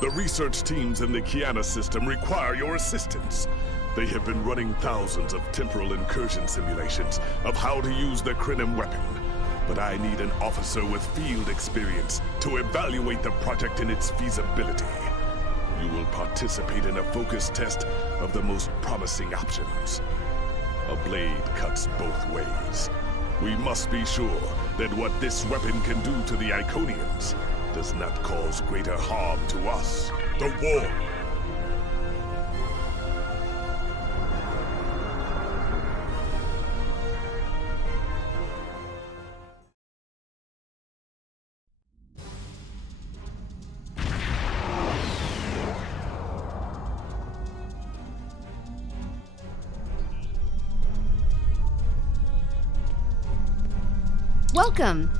The research teams in the Kiana system require your assistance. They have been running thousands of temporal incursion simulations of how to use the Krenim weapon. But I need an officer with field experience to evaluate the project and its feasibility. You will participate in a focus test of the most promising options. A blade cuts both ways. We must be sure that what this weapon can do to the Iconians does not cause greater harm to us, the war. Welcome!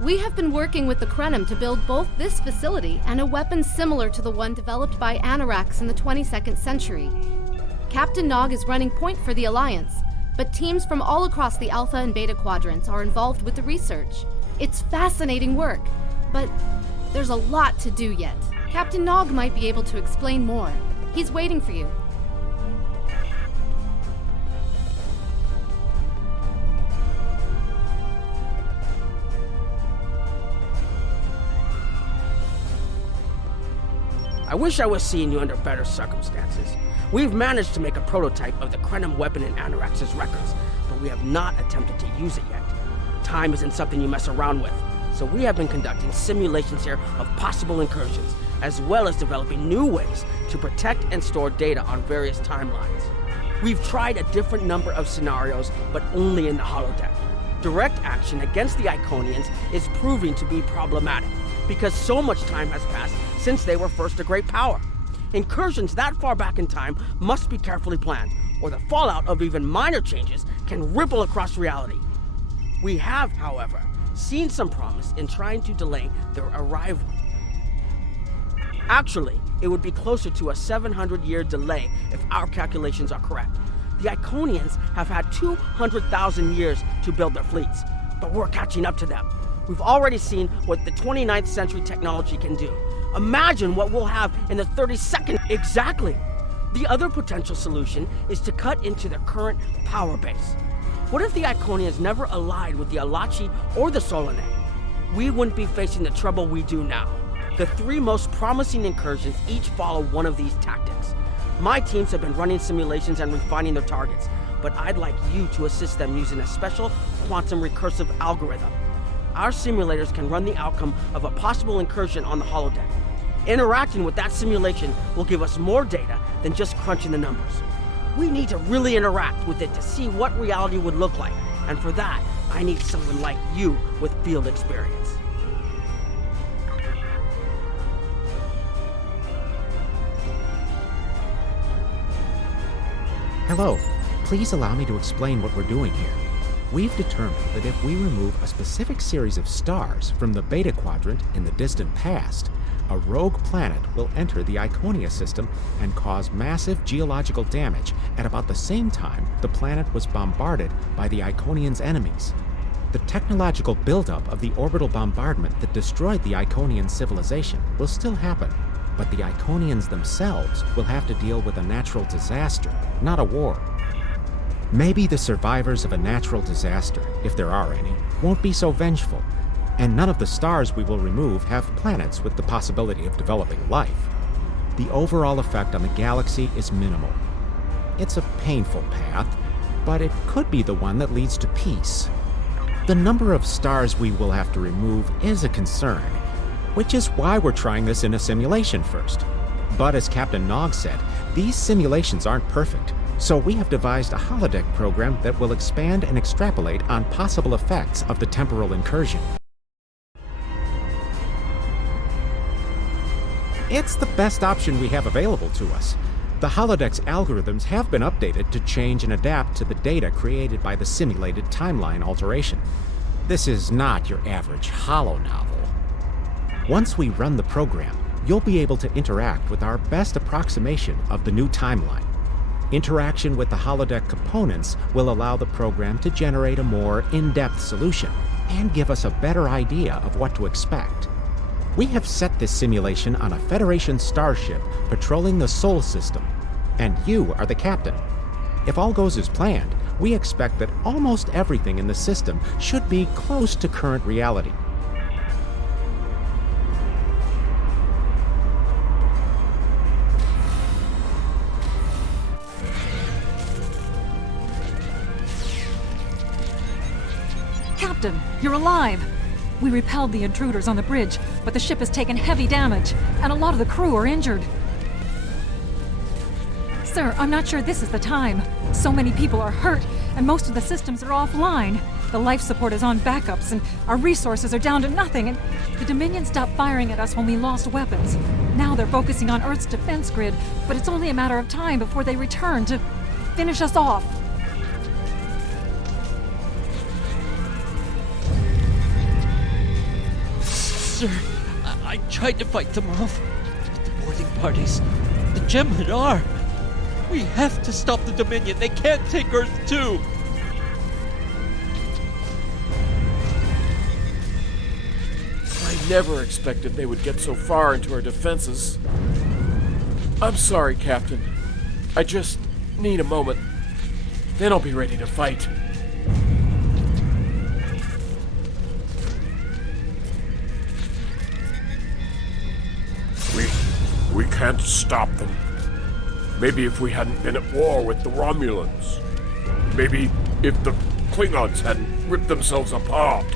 We have been working with the Krenim to build both this facility and a weapon similar to the one developed by Anoraks in the 22nd century. Captain Nog is running point for the Alliance, but teams from all across the Alpha and Beta quadrants are involved with the research. It's fascinating work, but there's a lot to do yet. Captain Nog might be able to explain more. He's waiting for you. I wish I was seeing you under better circumstances. We've managed to make a prototype of the Krenim weapon in Anoraks' records, but we have not attempted to use it yet. Time isn't something you mess around with, so we have been conducting simulations here of possible incursions, as well as developing new ways to protect and store data on various timelines. We've tried a different number of scenarios, but only in the holodeck. Direct action against the Iconians is proving to be problematic, because so much time has passed since they were first a great power. Incursions that far back in time must be carefully planned, or the fallout of even minor changes can ripple across reality. We have, however, seen some promise in trying to delay their arrival. Actually, it would be closer to a 700-year delay if our calculations are correct. The Iconians have had 200,000 years to build their fleets, but we're catching up to them. We've already seen what the 29th century technology can do. Imagine what we'll have in the 32nd. Exactly. The other potential solution is to cut into their current power base. What if the Iconians never allied with the Alachi or the Solanae? We wouldn't be facing the trouble we do now. The three most promising incursions each follow one of these tactics. My teams have been running simulations and refining their targets, but I'd like you to assist them using a special quantum recursive algorithm. Our simulators can run the outcome of a possible incursion on the holodeck. Interacting with that simulation will give us more data than just crunching the numbers. We need to really interact with it to see what reality would look like, and for that, I need someone like you with field experience. Hello. Please allow me to explain what we're doing here. We've determined that if we remove a specific series of stars from the Beta Quadrant in the distant past, a rogue planet will enter the Iconia system and cause massive geological damage at about the same time the planet was bombarded by the Iconians' enemies. The technological buildup of the orbital bombardment that destroyed the Iconian civilization will still happen, but the Iconians themselves will have to deal with a natural disaster, not a war. Maybe the survivors of a natural disaster, if there are any, won't be so vengeful, and none of the stars we will remove have planets with the possibility of developing life. The overall effect on the galaxy is minimal. It's a painful path, but it could be the one that leads to peace. The number of stars we will have to remove is a concern, which is why we're trying this in a simulation first. But as Captain Nog said, these simulations aren't perfect. So we have devised a holodeck program that will expand and extrapolate on possible effects of the temporal incursion. It's the best option we have available to us. The holodeck's algorithms have been updated to change and adapt to the data created by the simulated timeline alteration. This is not your average holo novel. Once we run the program, you'll be able to interact with our best approximation of the new timeline. Interaction with the holodeck components will allow the program to generate a more in-depth solution and give us a better idea of what to expect. We have set this simulation on a Federation starship patrolling the Sol system, and you are the captain. If all goes as planned, we expect that almost everything in the system should be close to current reality. Captain, you're alive! We repelled the intruders on the bridge, but the ship has taken heavy damage, and a lot of the crew are injured. Sir, I'm not sure this is the time. So many people are hurt, and most of the systems are offline. The life support is on backups, and our resources are down to nothing, and the Dominion stopped firing at us when we lost weapons. Now they're focusing on Earth's defense grid, but it's only a matter of time before they return to finish us off. Sir, I tried to fight them off, but the boarding parties, the Gemini, we have to stop the Dominion. They can't take Earth too. I never expected they would get so far into our defenses. I'm sorry, Captain. I just need a moment. Then I'll be ready to fight. We can't stop them. Maybe if we hadn't been at war with the Romulans. Maybe if the Klingons hadn't ripped themselves apart.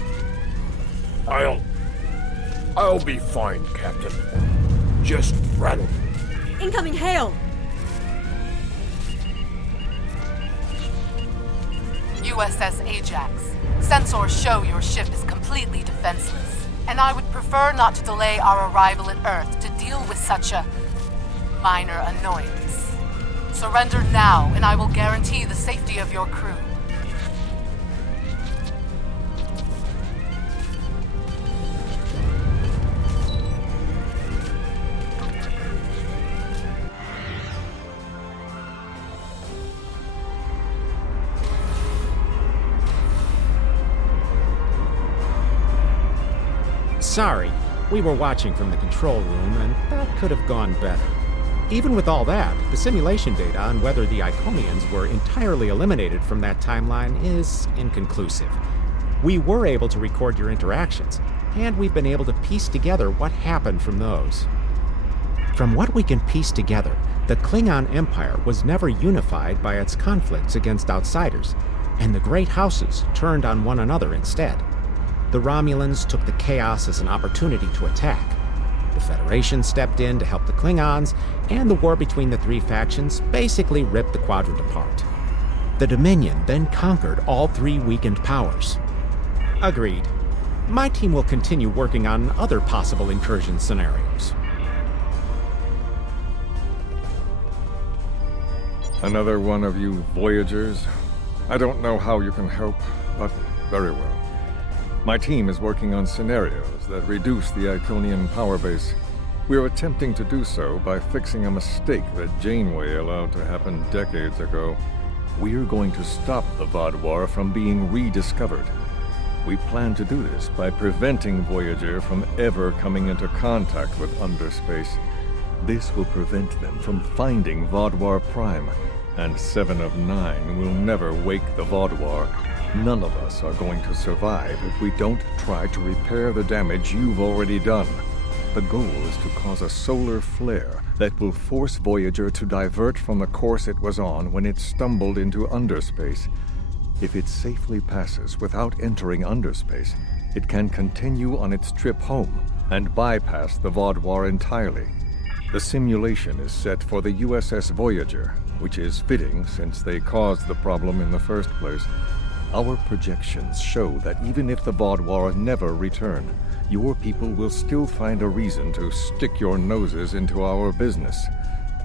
I'll be fine, Captain. Just rattle. Incoming hail! USS Ajax. Sensors show your ship is completely defenseless, and I would prefer not to delay our arrival at Earth to deal with such a minor annoyance. Surrender now, and I will guarantee the safety of your crew. Sorry, we were watching from the control room, and that could have gone better. Even with all that, the simulation data on whether the Iconians were entirely eliminated from that timeline is inconclusive. We were able to record your interactions, and we've been able to piece together what happened from those. From what we can piece together, the Klingon Empire was never unified by its conflicts against outsiders, and the great houses turned on one another instead. The Romulans took the chaos as an opportunity to attack. The Federation stepped in to help the Klingons, and the war between the three factions basically ripped the quadrant apart. The Dominion then conquered all three weakened powers. Agreed. My team will continue working on other possible incursion scenarios. Another one of you Voyagers? I don't know how you can help, but very well. My team is working on scenarios that reduce the Iconian power base. We're attempting to do so by fixing a mistake that Janeway allowed to happen decades ago. We're going to stop the Vaadwaur from being rediscovered. We plan to do this by preventing Voyager from ever coming into contact with underspace. This will prevent them from finding Vaadwaur Prime, and 7 of 9 will never wake the Vaadwaur. None of us are going to survive if we don't try to repair the damage you've already done. The goal is to cause a solar flare that will force Voyager to divert from the course it was on when it stumbled into underspace. If it safely passes without entering underspace, it can continue on its trip home and bypass the Vaadwaur entirely. The simulation is set for the USS Voyager, which is fitting since they caused the problem in the first place. Our projections show that even if the Vaadwaur never return, your people will still find a reason to stick your noses into our business.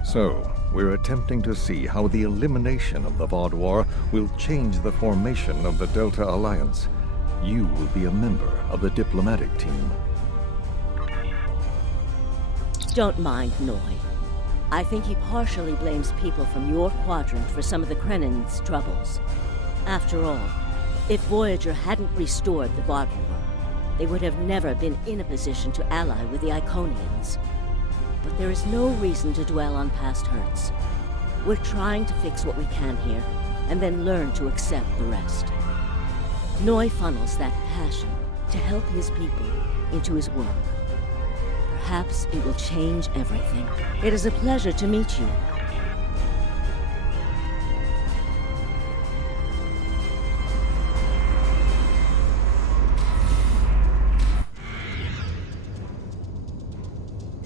So, we're attempting to see how the elimination of the Vaadwaur will change the formation of the Delta Alliance. You will be a member of the diplomatic team. Don't mind Noy. I think he partially blames people from your quadrant for some of the Krennin's troubles. After all, if Voyager hadn't restored the Vaadwaur, they would have never been in a position to ally with the Iconians. But there is no reason to dwell on past hurts. We're trying to fix what we can here, and then learn to accept the rest. Noi funnels that passion to help his people into his work. Perhaps it will change everything. It is a pleasure to meet you.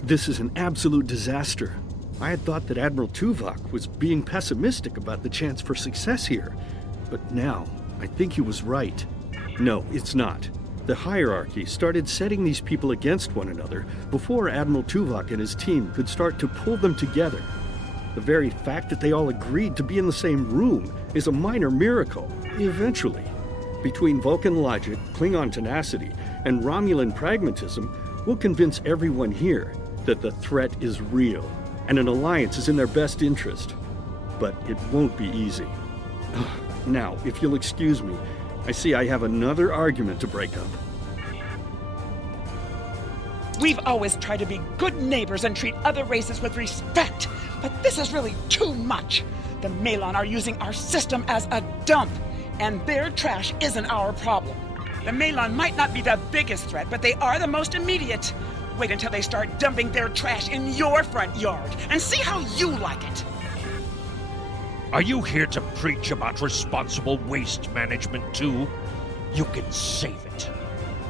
This is an absolute disaster. I had thought that Admiral Tuvok was being pessimistic about the chance for success here. But now, I think he was right. No, it's not. The hierarchy started setting these people against one another before Admiral Tuvok and his team could start to pull them together. The very fact that they all agreed to be in the same room is a minor miracle. Eventually, between Vulcan logic, Klingon tenacity, and Romulan pragmatism, we'll convince everyone here that the threat is real and an alliance is in their best interest. But it won't be easy. Now, if you'll excuse me, I see I have another argument to break up. We've always tried to be good neighbors and treat other races with respect, but this is really too much. The Malon are using our system as a dump, and their trash isn't our problem. The Malon might not be the biggest threat, but they are the most immediate. Wait until they start dumping their trash in your front yard, and see how you like it. Are you here to preach about responsible waste management too? You can save it.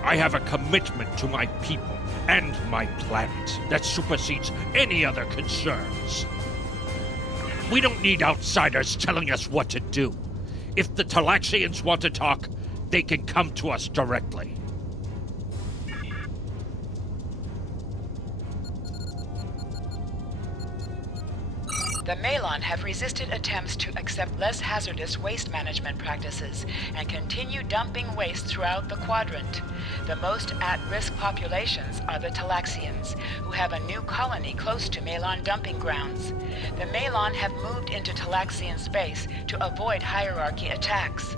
I have a commitment to my people and my planet that supersedes any other concerns. We don't need outsiders telling us what to do. If the Talaxians want to talk, they can come to us directly. The Malon have resisted attempts to accept less hazardous waste management practices and continue dumping waste throughout the quadrant. The most at-risk populations are the Talaxians, who have a new colony close to Malon dumping grounds. The Malon have moved into Talaxian space to avoid hierarchy attacks.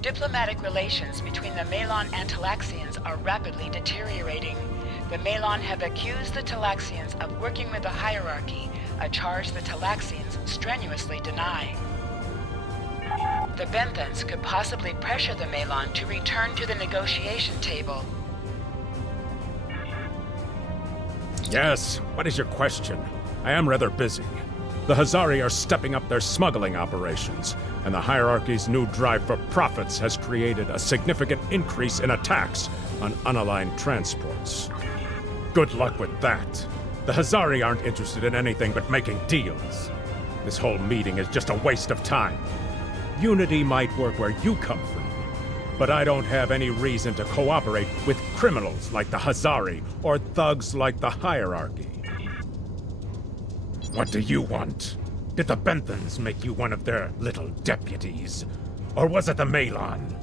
Diplomatic relations between the Malon and Talaxians are rapidly deteriorating. The Malon have accused the Talaxians of working with the hierarchy, a charge the Talaxians strenuously deny. The Benthans could possibly pressure the Malon to return to the negotiation table. Yes, what is your question? I am rather busy. The Hazari are stepping up their smuggling operations, and the hierarchy's new drive for profits has created a significant increase in attacks on unaligned transports. Good luck with that. The Hazari aren't interested in anything but making deals. This whole meeting is just a waste of time. Unity might work where you come from, but I don't have any reason to cooperate with criminals like the Hazari or thugs like the hierarchy. What do you want? Did the Benthans make you one of their little deputies? Or was it the Malon?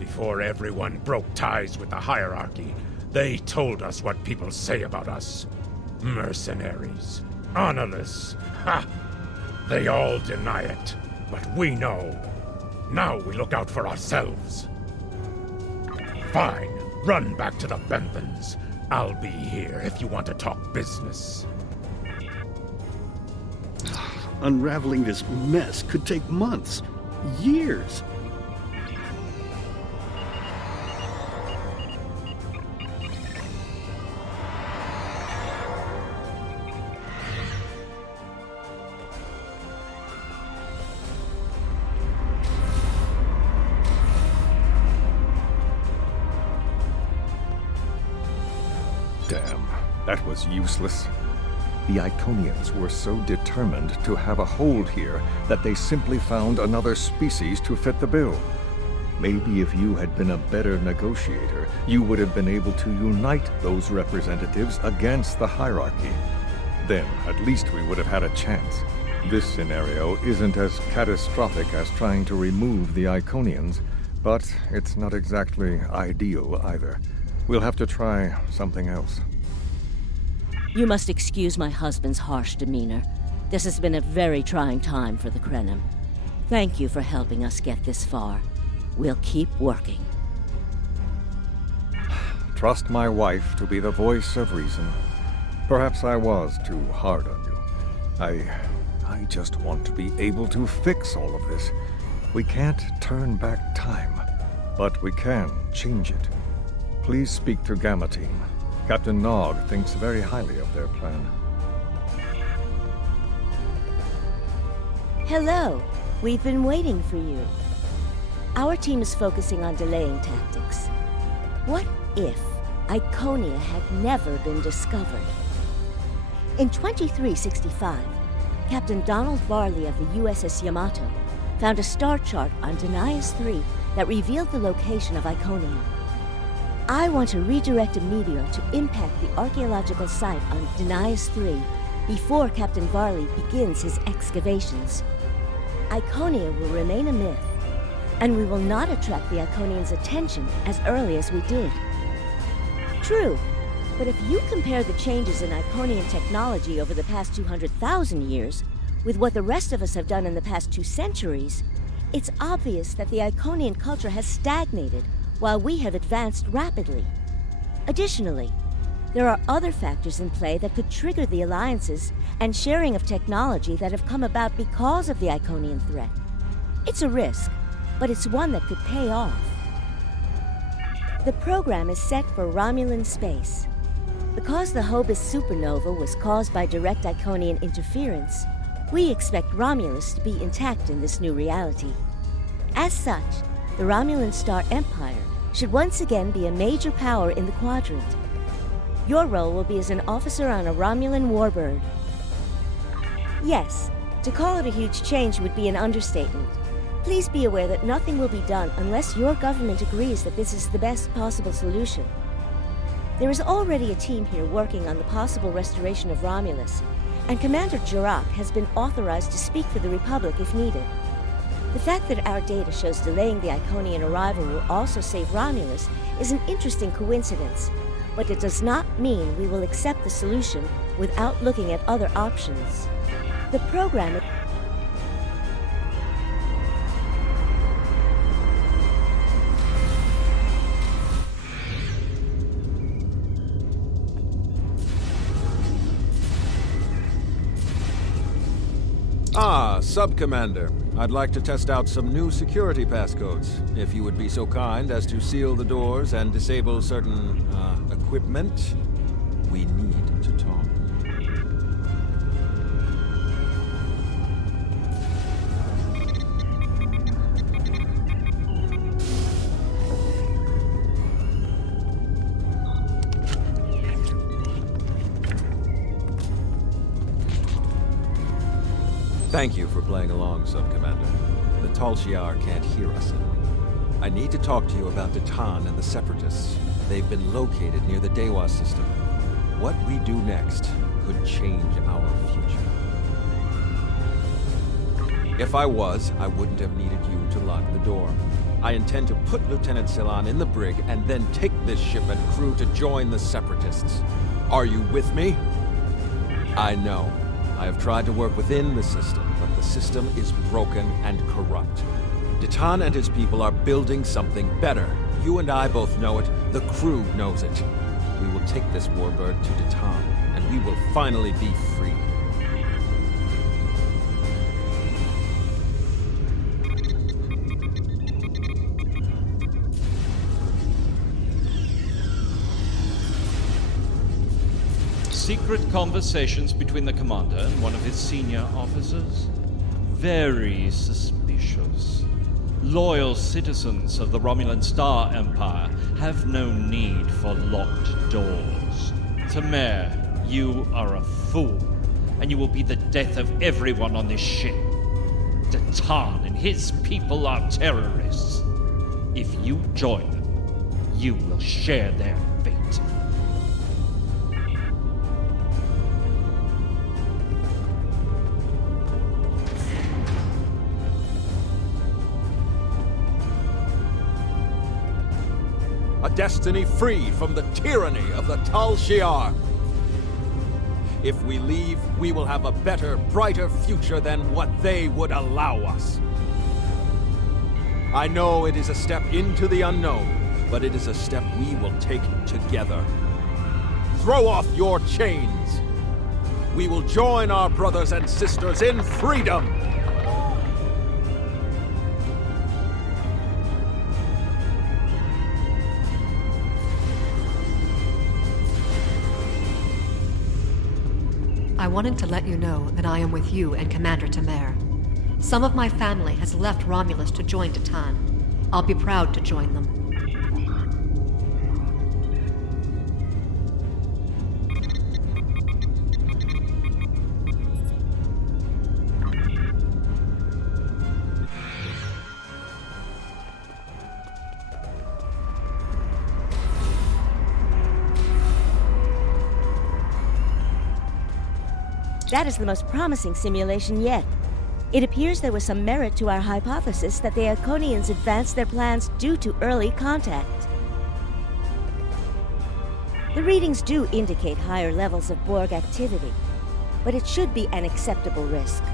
Before everyone broke ties with the hierarchy, they told us what people say about us. Mercenaries. Honorless. Ha! They all deny it, but we know. Now we look out for ourselves. Fine. Run back to the Benthans. I'll be here if you want to talk business. Unraveling this mess could take months, years. Damn, that was useless. The Iconians were so determined to have a hold here that they simply found another species to fit the bill. Maybe if you had been a better negotiator, you would have been able to unite those representatives against the hierarchy. Then, at least we would have had a chance. This scenario isn't as catastrophic as trying to remove the Iconians, but it's not exactly ideal either. We'll have to try something else. You must excuse my husband's harsh demeanor. This has been a very trying time for the Krenim. Thank you for helping us get this far. We'll keep working. trust my wife to be the voice of reason. Perhaps I was too hard on you. I just want to be able to fix all of this. We can't turn back time, but we can change it. Please speak to Gamma Team. Captain Nog thinks very highly of their plan. Hello. We've been waiting for you. Our team is focusing on delaying tactics. What if Iconia had never been discovered? In 2365, Captain Donald Varley of the USS Yamato found a star chart on Denias 3 that revealed the location of Iconia. I want to redirect a meteor to impact the archaeological site on Denias 3 before Captain Varley begins his excavations. Iconia will remain a myth, and we will not attract the Iconians' attention as early as we did. True, but if you compare the changes in Iconian technology over the past 200,000 years with what the rest of us have done in the past 2 centuries, it's obvious that the Iconian culture has stagnated while we have advanced rapidly. Additionally, there are other factors in play that could trigger the alliances and sharing of technology that have come about because of the Iconian threat. It's a risk, but it's one that could pay off. The program is set for Romulan space. Because the Hobus supernova was caused by direct Iconian interference, we expect Romulus to be intact in this new reality. As such, the Romulan Star Empire should once again be a major power in the quadrant. Your role will be as an officer on a Romulan Warbird. Yes, to call it a huge change would be an understatement. Please be aware that nothing will be done unless your government agrees that this is the best possible solution. There is already a team here working on the possible restoration of Romulus, and Commander Jurak has been authorized to speak for the Republic if needed. The fact that our data shows delaying the Iconian arrival will also save Romulus is an interesting coincidence, but it does not mean we will accept the solution without looking at other options. The program... Ah, Sub-Commander. I'd like to test out some new security passcodes, if you would be so kind as to seal the doors and disable certain, equipment. We need to talk. Thank you for playing along, Sub-Commander. The Tal Shiar can't hear us now. I need to talk to you about Datan and the Separatists. They've been located near the Dewa system. What we do next could change our future. If I was, I wouldn't have needed you to lock the door. I intend to put Lieutenant Ceylon in the brig and then take this ship and crew to join the Separatists. Are you with me? I know. I have tried to work within the system, but the system is broken and corrupt. Datan and his people are building something better. You and I both know it. The crew knows it. We will take this Warbird to Datan, and we will finally be free. Secret conversations between the commander and one of his senior officers? Very suspicious. Loyal citizens of the Romulan Star Empire have no need for locked doors. Tamer, you are a fool, and you will be the death of everyone on this ship. Datan and his people are terrorists. If you join them, you will share their fate. A destiny free from the tyranny of the Tal Shiar. If we leave, we will have a better, brighter future than what they would allow us. I know it is a step into the unknown, but it is a step we will take together. Throw off your chains. We will join our brothers and sisters in freedom. I wanted to let you know that I am with you and Commander Tamer. Some of my family has left Romulus to join Titan. I'll be proud to join them. That is the most promising simulation yet. It appears there was some merit to our hypothesis that the Iconians advanced their plans due to early contact. The readings do indicate higher levels of Borg activity, but it should be an acceptable risk.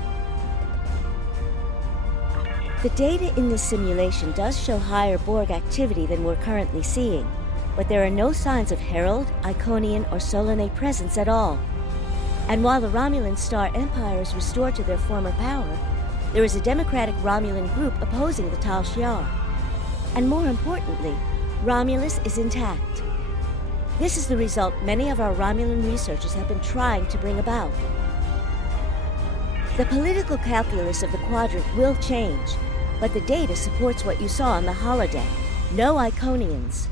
The data in this simulation does show higher Borg activity than we're currently seeing, but there are no signs of Herald, Iconian, or Solanae presence at all. And while the Romulan Star Empire is restored to their former power, there is a democratic Romulan group opposing the Tal Shiar. And more importantly, Romulus is intact. This is the result many of our Romulan researchers have been trying to bring about. The political calculus of the Quadrant will change, but the data supports what you saw on the holodeck. No Iconians.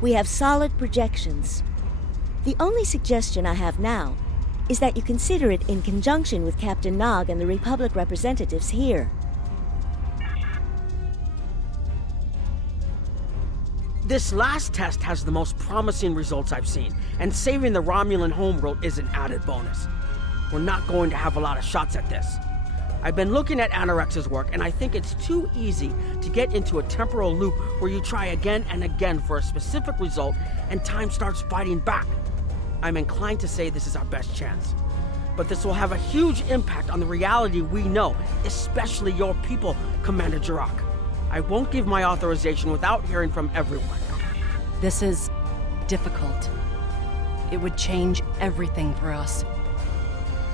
We have solid projections. The only suggestion I have now is that you consider it in conjunction with Captain Nog and the Republic representatives here. This last test has the most promising results I've seen, and saving the Romulan homeworld is an added bonus. We're not going to have a lot of shots at this. I've been looking at Anorex's work, and I think it's too easy to get into a temporal loop where you try again and again for a specific result, and time starts fighting back. I'm inclined to say this is our best chance. But this will have a huge impact on the reality we know, especially your people, Commander Jirok. I won't give my authorization without hearing from everyone. This is difficult. It would change everything for us.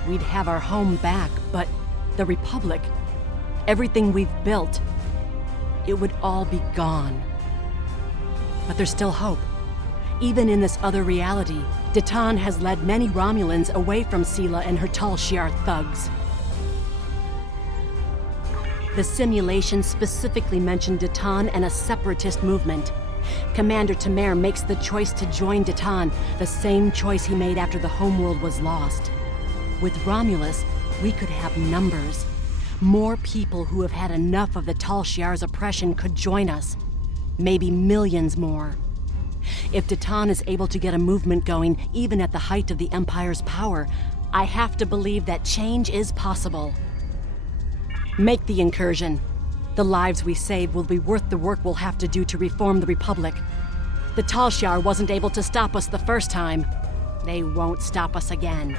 We'd have our home back, but the Republic, everything we've built, it would all be gone. But there's still hope. Even in this other reality, Titan has led many Romulans away from Sela and her Tal Shiar thugs. The simulation specifically mentioned Titan and a separatist movement. Commander Tamer makes the choice to join Titan, the same choice he made after the homeworld was lost. With Romulus, we could have numbers. More people who have had enough of the Tal Shiar's oppression could join us. Maybe millions more. If Titan is able to get a movement going, even at the height of the Empire's power, I have to believe that change is possible. Make the incursion. The lives we save will be worth the work we'll have to do to reform the Republic. The Tal Shiar wasn't able to stop us the first time. They won't stop us again.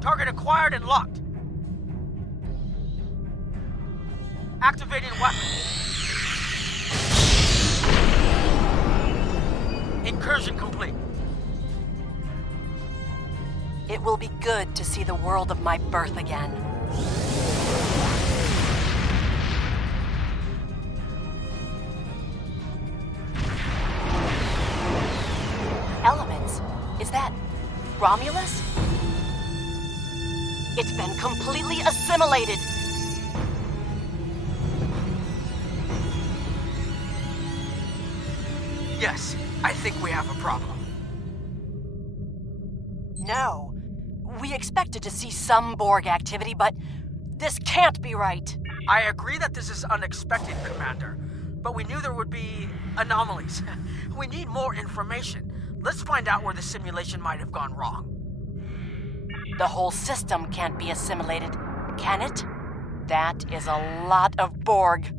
Target acquired and locked. Activating weapon. Incursion complete. It will be good to see the world of my birth again. Elements? Is that Romulus? It's been completely assimilated. Yes, I think we have a problem. No. We expected to see some Borg activity, but this can't be right. I agree that this is unexpected, Commander, but we knew there would be anomalies. We need more information. Let's find out where the simulation might have gone wrong. The whole system can't be assimilated, can it? That is a lot of Borg.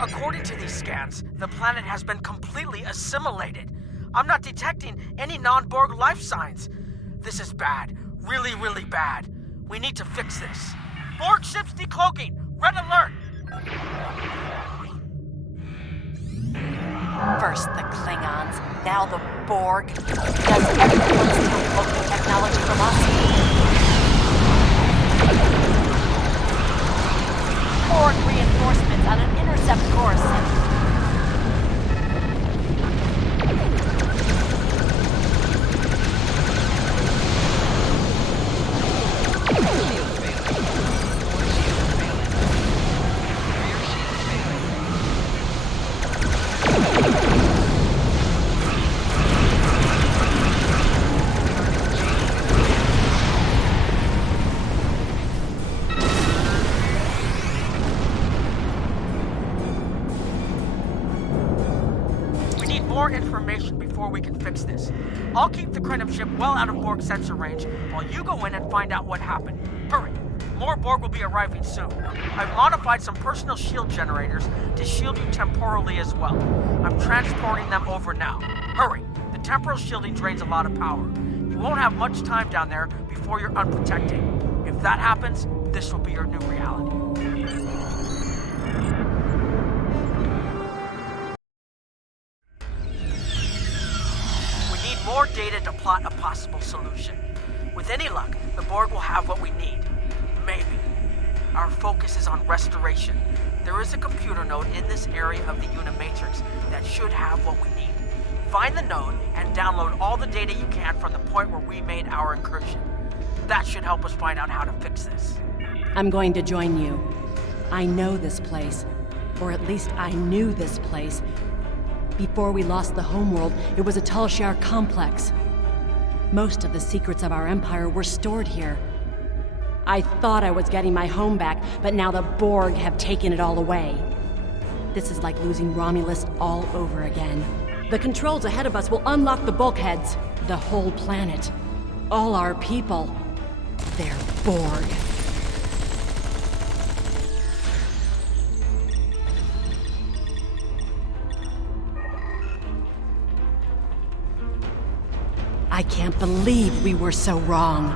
According to these scans, the planet has been completely assimilated. I'm not detecting any non-Borg life signs. This is bad. Really, really bad. We need to fix this. Borg ships decloaking! Red alert! First the Klingons, now the Borg. Does everyone steal cloaking technology from us? Borg reinforcements on an intercept course. More information before we can fix this. I'll keep the Krenim ship well out of Borg sensor range while you go in and find out what happened. Hurry! More Borg will be arriving soon. I've modified some personal shield generators to shield you temporally as well. I'm transporting them over now. Hurry! The temporal shielding drains a lot of power. You won't have much time down there before you're unprotected. If that happens, this will be your new reality. More data to plot a possible solution. With any luck, the Borg will have what we need. Maybe. Our focus is on restoration. There is a computer node in this area of the Unimatrix that should have what we need. Find the node and download all the data you can from the point where we made our incursion. That should help us find out how to fix this. I'm going to join you. I know this place. Or at least I knew this place. Before we lost the homeworld, it was a Tal-Shiar complex. Most of the secrets of our empire were stored here. I thought I was getting my home back, but now the Borg have taken it all away. This is like losing Romulus all over again. The controls ahead of us will unlock the bulkheads. The whole planet. All our people. They're Borg. I can't believe we were so wrong.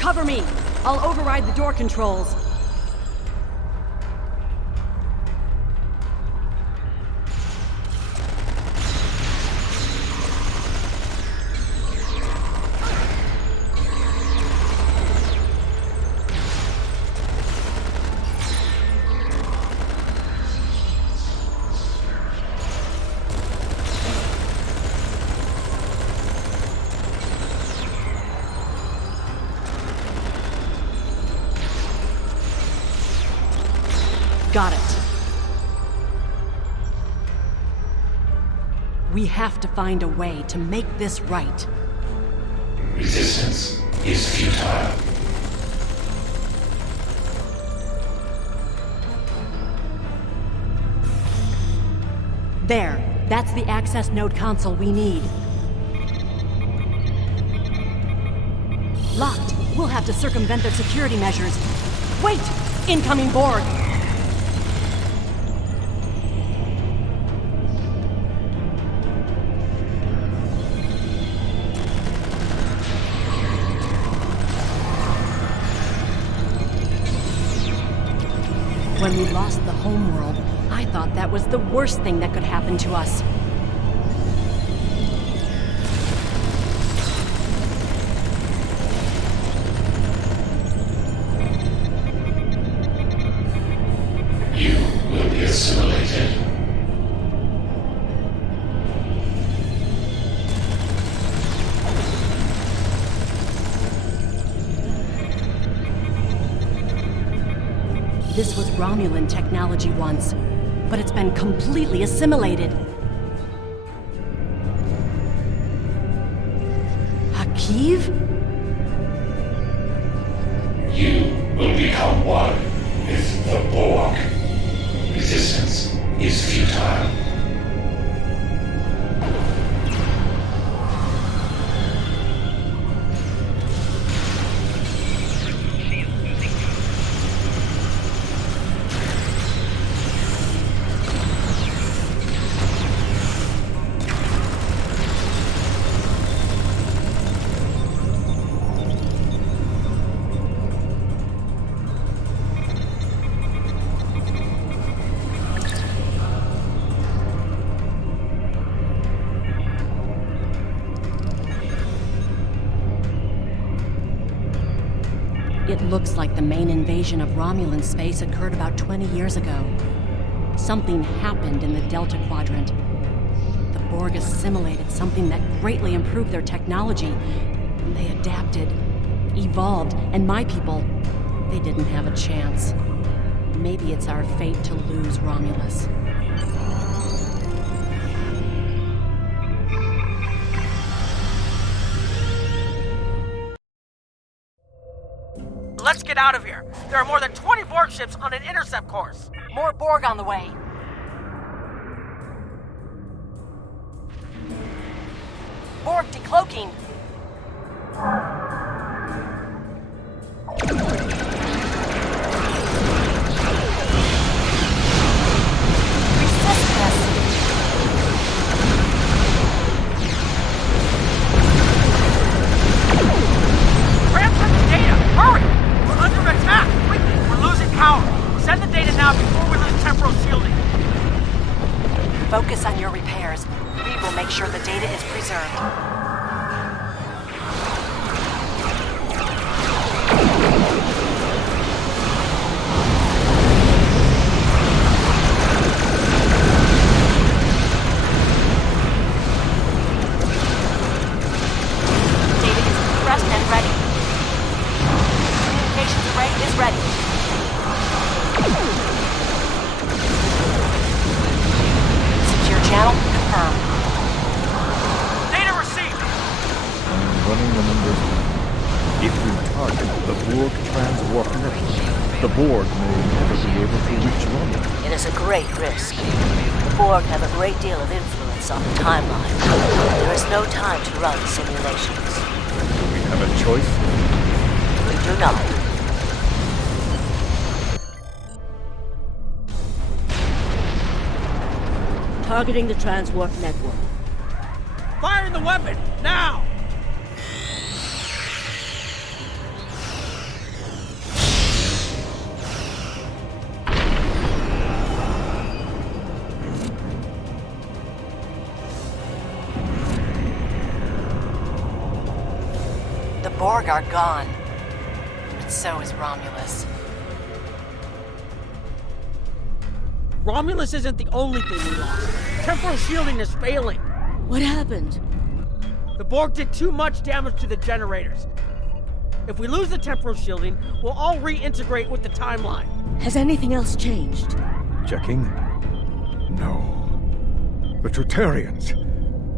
Cover me! I'll override the door controls. Got it. We have to find a way to make this right. Resistance is futile. There. That's the access node console we need. Locked. We'll have to circumvent their security measures. Wait! Incoming Borg! When we lost the homeworld, I thought that was the worst thing that could happen to us. You will be assimilated. this was Romulan technology once, but it's been completely assimilated. Hakiv? You will become one with the Borg. Resistance is futile. It looks like the main invasion of Romulan space occurred about 20 years ago. Something happened in the Delta Quadrant. The Borg assimilated something that greatly improved their technology. They adapted, evolved, and my people, they didn't have a chance. Maybe it's our fate to lose Romulus. Let's get out of here. There are more than 20 Borg ships on an intercept course. More Borg on the way. Borg decloaking. Resist this. Transfer the data! Hurry! We're under attack! Quickly! We're losing power! Send the data now before we lose temporal shielding! Focus on your repairs. We will make sure the data is preserved. The Borg may never be able to reach Romulan. It is a great risk. The Borg have a great deal of influence on the timeline. There is no time to run simulations. Do we have a choice? We do not. Targeting the transwarp network. Firing the weapon! Now! The Borg are gone. But so is Romulus. Romulus isn't the only thing we lost. Temporal shielding is failing. What happened? The Borg did too much damage to the generators. If we lose the temporal shielding, we'll all reintegrate with the timeline. Has anything else changed? Checking? No. The Tutarians.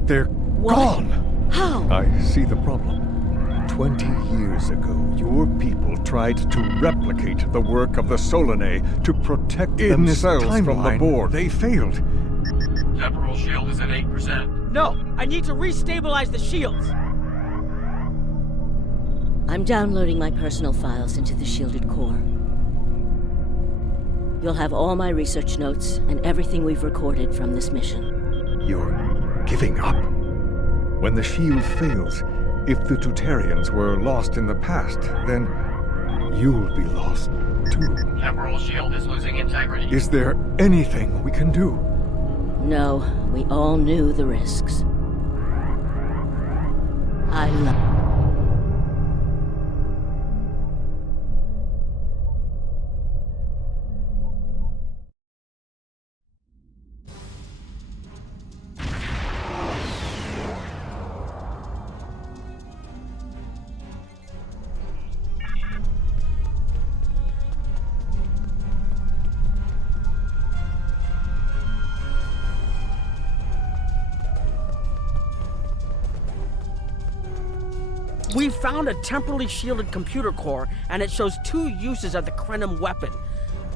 They're gone. How? I see the problem. 20 years ago, your people tried to replicate the work of the Solanae to protect themselves from the Borg. They failed. Temporal shield is at 8%. No, I need to restabilize the shields. I'm downloading my personal files into the shielded core. You'll have all my research notes and everything we've recorded from this mission. You're giving up? When the shield fails, if the Tutarians were lost in the past, then you'll be lost too. Temporal shield is losing integrity. Is there anything we can do? No, we all knew the risks. I love... We found a temporally shielded computer core, and it shows 2 uses of the Krenim weapon.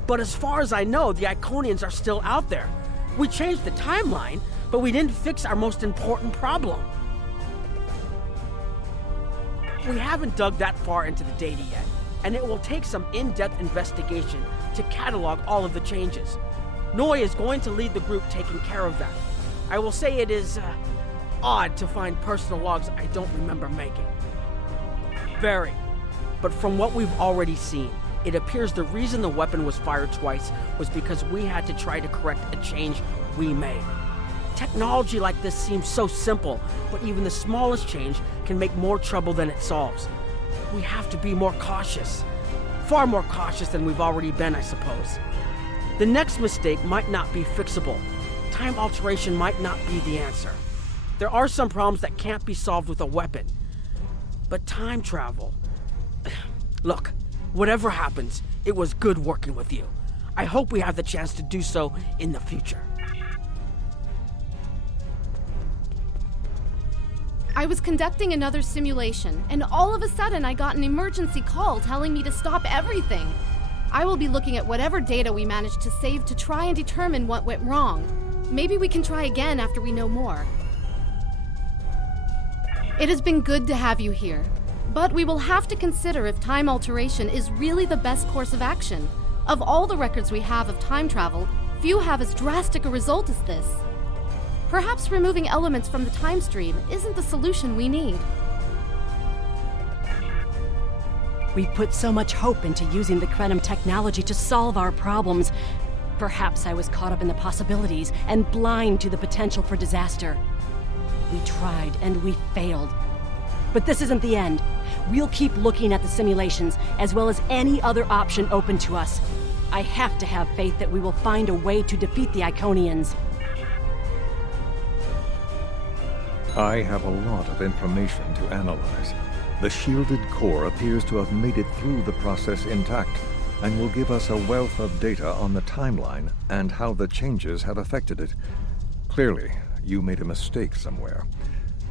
But as far as I know, the Iconians are still out there. We changed the timeline, but we didn't fix our most important problem. We haven't dug that far into the data yet, and it will take some in-depth investigation to catalog all of the changes. Noi is going to lead the group taking care of that. I will say it is odd to find personal logs I don't remember making. Very. But from what we've already seen, it appears the reason the weapon was fired twice was because we had to try to correct a change we made. Technology like this seems so simple, but even the smallest change can make more trouble than it solves. We have to be more cautious. Far more cautious than we've already been, I suppose. The next mistake might not be fixable. Time alteration might not be the answer. There are some problems that can't be solved with a weapon. But time travel... Look, whatever happens, it was good working with you. I hope we have the chance to do so in the future. I was conducting another simulation, and all of a sudden I got an emergency call telling me to stop everything. I will be looking at whatever data we managed to save to try and determine what went wrong. Maybe we can try again after we know more. It has been good to have you here, but we will have to consider if time alteration is really the best course of action. Of all the records we have of time travel, few have as drastic a result as this. Perhaps removing elements from the time stream isn't the solution we need. We've put so much hope into using the Krenim technology to solve our problems. Perhaps I was caught up in the possibilities and blind to the potential for disaster. We tried and we failed. But this isn't the end. We'll keep looking at the simulations, as well as any other option open to us. I have to have faith that we will find a way to defeat the Iconians. I have a lot of information to analyze. The shielded core appears to have made it through the process intact, and will give us a wealth of data on the timeline and how the changes have affected it. Clearly, you made a mistake somewhere.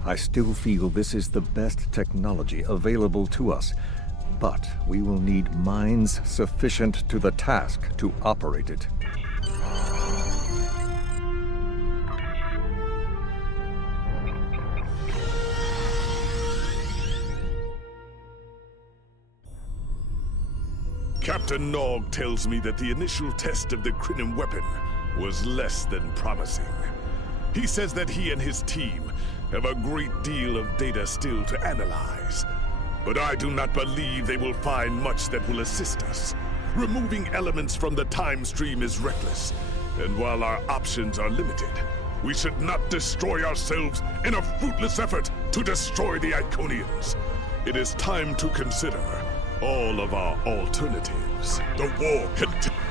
I still feel this is the best technology available to us, but we will need minds sufficient to the task to operate it. Captain Nog tells me that the initial test of the Krenim weapon was less than promising. He says that he and his team have a great deal of data still to analyze. But I do not believe they will find much that will assist us. Removing elements from the time stream is reckless, and while our options are limited, we should not destroy ourselves in a fruitless effort to destroy the Iconians. It is time to consider all of our alternatives. The war continues.